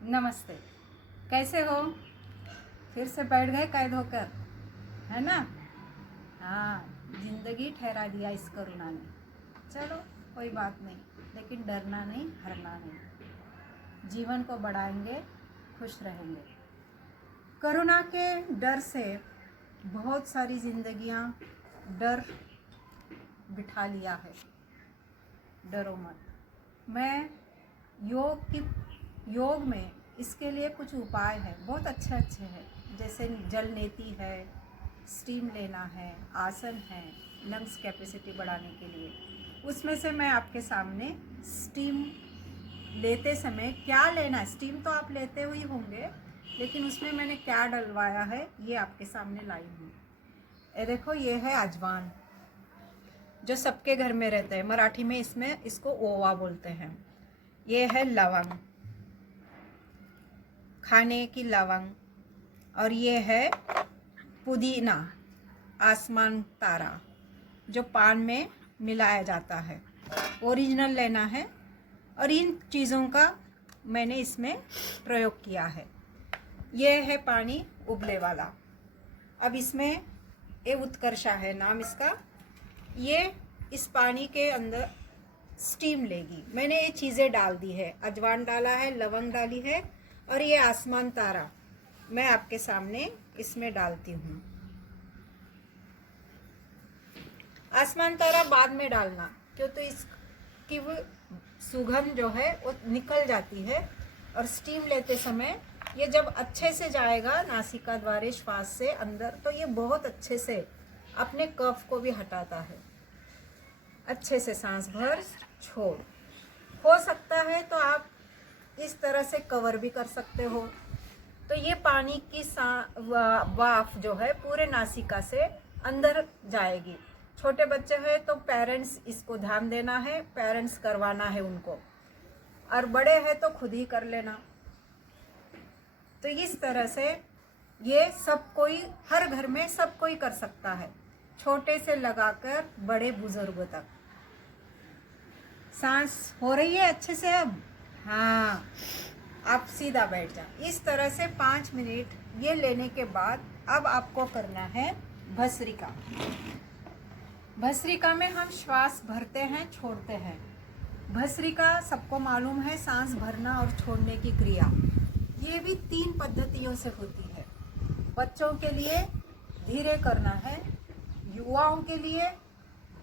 नमस्ते। कैसे हो? फिर से बैठ गए कैद होकर, है ना? हाँ, जिंदगी ठहरा दिया इस कोरोना ने। चलो कोई बात नहीं, लेकिन डरना नहीं, हारना नहीं। जीवन को बढ़ाएंगे, खुश रहेंगे। कोरोना के डर से बहुत सारी जिंदगियां डर बिठा लिया है। डरो मत। मैं योग में इसके लिए कुछ उपाय है, बहुत अच्छे अच्छे हैं। जैसे जल नेति है, स्टीम लेना है, आसन है लंग्स कैपेसिटी बढ़ाने के लिए। उसमें से मैं आपके सामने स्टीम लेते समय क्या लेना है, स्टीम तो आप लेते हुए होंगे, लेकिन उसमें मैंने क्या डलवाया है ये आपके सामने लाई हूँ। ये देखो, ये है अजवान, जो सबके घर में रहता है। मराठी में इसको ओवा बोलते हैं। ये है लवंग, खाने की लवंग। और ये है पुदीना, आसमान तारा, जो पान में मिलाया जाता है। ओरिजिनल लेना है। और इन चीज़ों का मैंने इसमें प्रयोग किया है। ये है पानी उबले वाला। अब इसमें ये उत्कर्षा है नाम इसका। ये इस पानी के अंदर स्टीम लेगी। मैंने ये चीज़ें डाल दी है, अजवान डाला है, लवंग डाली है, और ये आसमान तारा मैं आपके सामने इसमें डालती हूँ। आसमान तारा बाद में डालना, क्यों तो इसकी वो सुगंध जो है वो निकल जाती है। और स्टीम लेते समय ये जब अच्छे से जाएगा नासिका द्वारा श्वास से अंदर, तो ये बहुत अच्छे से अपने कफ को भी हटाता है। अच्छे से सांस भर छोड़। हो सकता है तो आप इस तरह से कवर भी कर सकते हो। तो ये पानी की वाफ जो है पूरे नासिका से अंदर जाएगी। छोटे बच्चे हैं तो पेरेंट्स इसको ध्यान देना है, पेरेंट्स करवाना है उनको, और बड़े हैं तो खुद ही कर लेना। तो इस तरह से ये सब कोई, हर घर में सब कोई कर सकता है, छोटे से लगाकर बड़े बुजुर्ग तक। सांस हो रही है अच्छे से अब? हाँ, आप सीधा बैठ जाओ। इस तरह से 5 मिनट ये लेने के बाद अब आपको करना है भस्त्रिका। भस्त्रिका में हम श्वास भरते हैं, छोड़ते हैं। भस्त्रिका सबको मालूम है, सांस भरना और छोड़ने की क्रिया। ये भी 3 पद्धतियों से होती है। बच्चों के लिए धीरे करना है, युवाओं के लिए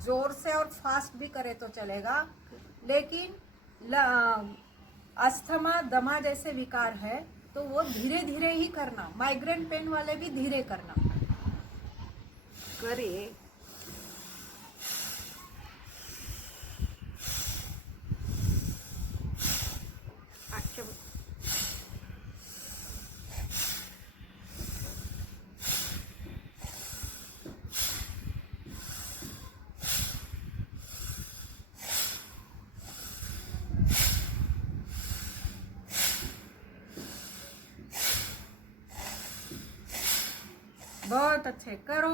जोर से और फास्ट भी करे तो चलेगा, लेकिन अस्थमा, दमा जैसे विकार है तो वो धीरे धीरे ही करना। माइग्रेन पेन वाले भी धीरे करना। करे बहुत अच्छे करो,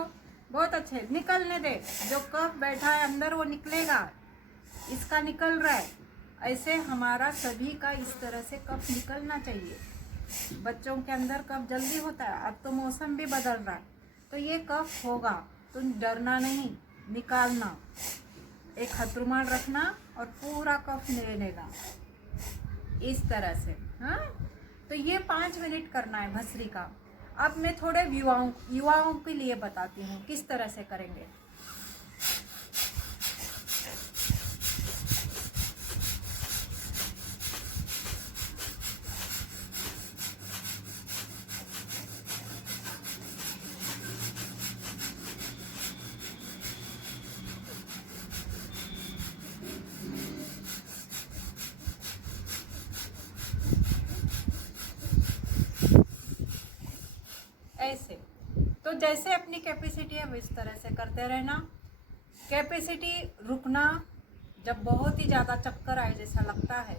बहुत अच्छे। निकलने दे, जो कफ बैठा है अंदर वो निकलेगा, इसका निकल रहा है। ऐसे हमारा सभी का इस तरह से कफ निकलना चाहिए। बच्चों के अंदर कफ जल्दी होता है, अब तो मौसम भी बदल रहा है, तो ये कफ होगा, तो डरना नहीं, निकालना। एक हथरुमाल रखना और पूरा कफ लेनेगा इस तरह से। हाँ, तो ये 5 मिनट करना है भस्त्रिका। अब मैं थोड़े युवाओं के लिए बताती हूँ किस तरह से करेंगे। ऐसे तो जैसे अपनी कैपेसिटी है इस तरह से करते रहना। कैपेसिटी रुकना, जब बहुत ही ज़्यादा चक्कर आए जैसा लगता है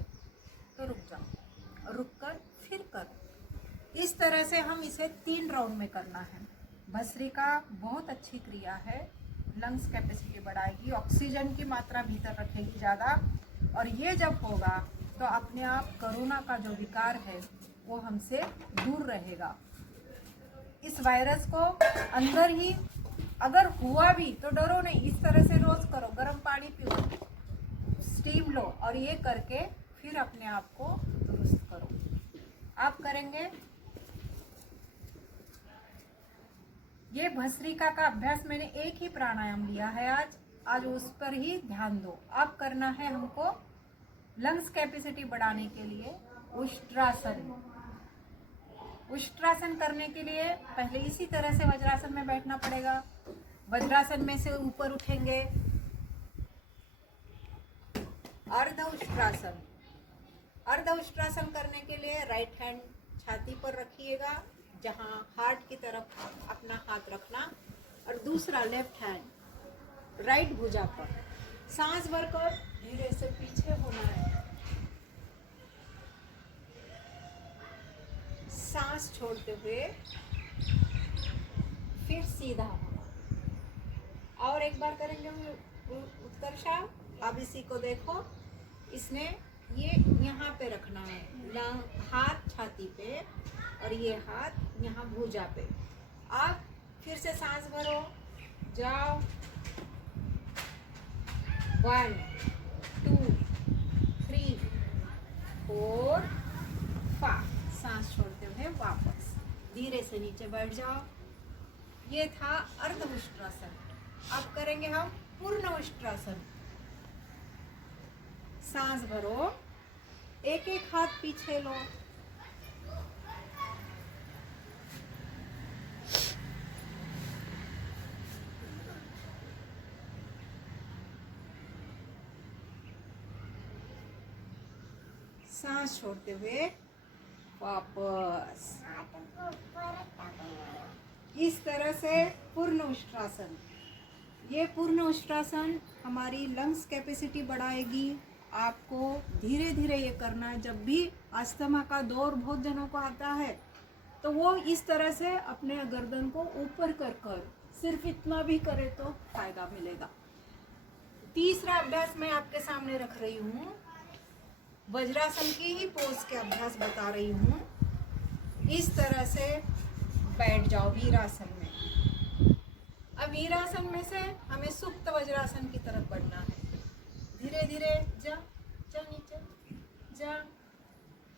तो रुक जाओ, रुक कर फिर करो। इस तरह से हम इसे 3 राउंड में करना है। भस्त्रिका बहुत अच्छी क्रिया है, लंग्स कैपेसिटी बढ़ाएगी, ऑक्सीजन की मात्रा भीतर रखेगी ज़्यादा। और ये जब होगा तो अपने आप कोरोना का जो विकार है वो हमसे दूर रहेगा। इस वायरस को अंदर ही अगर हुआ भी तो डरो नहीं, इस तरह से रोज करो, गर्म पानी पियो, स्टीम लो और ये करके फिर अपने आप को दुरुस्त करो। आप करेंगे ये भस्त्रिका का अभ्यास। मैंने एक ही प्राणायाम लिया है आज उस पर ही ध्यान दो। अब करना है हमको लंग्स कैपेसिटी बढ़ाने के लिए उष्ट्रासन। उष्ट्रासन करने के लिए पहले इसी तरह से वज्रासन में बैठना पड़ेगा। वज्रासन में से ऊपर उठेंगे, अर्ध उष्ट्रासन। अर्ध उष्ट्रासन करने के लिए राइट हैंड छाती पर रखिएगा, जहां हार्ट की तरफ अपना हाथ रखना, और दूसरा लेफ्ट हैंड राइट भुजा पर। सांस भरकर धीरे से पीछे होना है, सांस छोड़ते हुए फिर सीधा होना। और एक बार करेंगे उत्कर्षा। अब इसी को देखो, इसने ये यहाँ पे रखना है, हाथ छाती पे और ये हाथ यहाँ भुजा पे। आप फिर से सांस भरो, जाओ, 1 2 3 4 5। सांस छोड़ते हुए वापस धीरे से नीचे बैठ जाओ। ये था अर्ध उष्ट्रासन। अब करेंगे हम पूर्ण उष्ट्रासन। सांस भरो, एक एक हाथ पीछे लो, सांस छोड़ते हुए वापस। इस तरह से पूर्ण उष्ट्रासन। ये पूर्ण उष्ट्रासन हमारी लंग्स कैपेसिटी बढ़ाएगी। आपको धीरे धीरे ये करना है। जब भी अस्थमा का दौर बहुत जनों को आता है तो वो इस तरह से अपने गर्दन को ऊपर कर कर सिर्फ इतना भी करे तो फायदा मिलेगा। तीसरा अभ्यास मैं आपके सामने रख रही हूँ, वज्रासन की ही पोज के अभ्यास बता रही हूँ। इस तरह से बैठ जाओ वीरासन में। अब वीरासन में से हमें सुप्त वज्रासन की तरफ बढ़ना है। धीरे धीरे जा जा नीचे जा,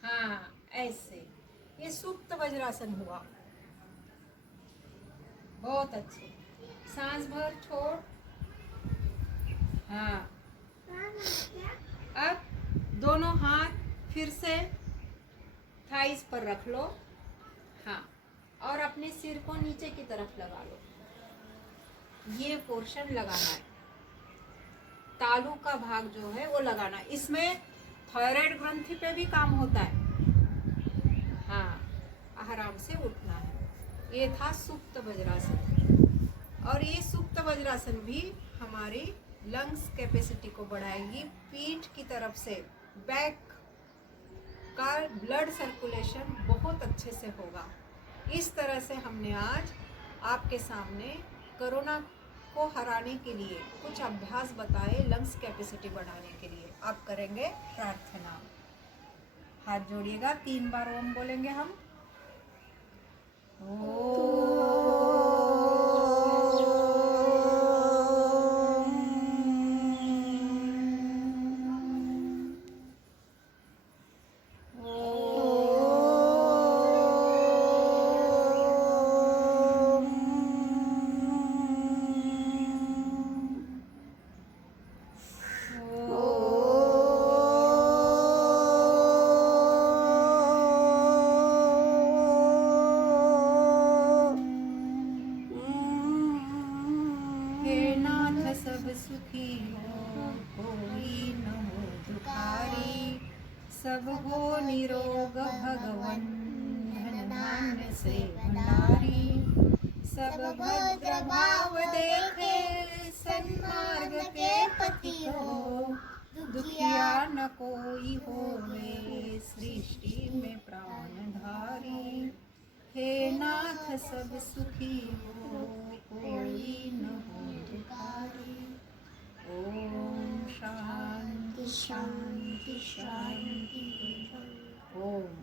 हाँ ऐसे। ये सुप्त वज्रासन हुआ, बहुत अच्छे। सांस भर, छोड़, हाँ। अब दोनों हाथ फिर से थाइस पर रख लो, हाँ, और अपने सिर को नीचे की तरफ लगा लो। ये पोर्शन लगाना है, तालू का भाग जो है वो लगाना। इसमें थायराइड ग्रंथि पे भी काम होता है, हाँ। आराम से उठना है। ये था सुप्त वज्रासन। और ये सुप्त वज्रासन भी हमारी लंग्स कैपेसिटी को बढ़ाएगी। पीठ की तरफ से बैक का ब्लड सर्कुलेशन बहुत अच्छे से होगा। इस तरह से हमने आज आपके सामने कोरोना को हराने के लिए कुछ अभ्यास बताए, लंग्स कैपेसिटी बढ़ाने के लिए। आप करेंगे प्रार्थना। हाथ जोड़िएगा, 3 बार ओम बोलेंगे हम। सब सुखी हो, कोई न हो दुखारी, सब हो निरोग भगवन, धन धान्य से भंडारी। सब भद्र भाव देखे, सन्मार्ग के पति हो, दुखिया न कोई होवे, सृष्टि में प्राणधारी। हे नाथ सब सुखी हो, कोई न हो दुखारी। ओम शांति शांति शांति। ओम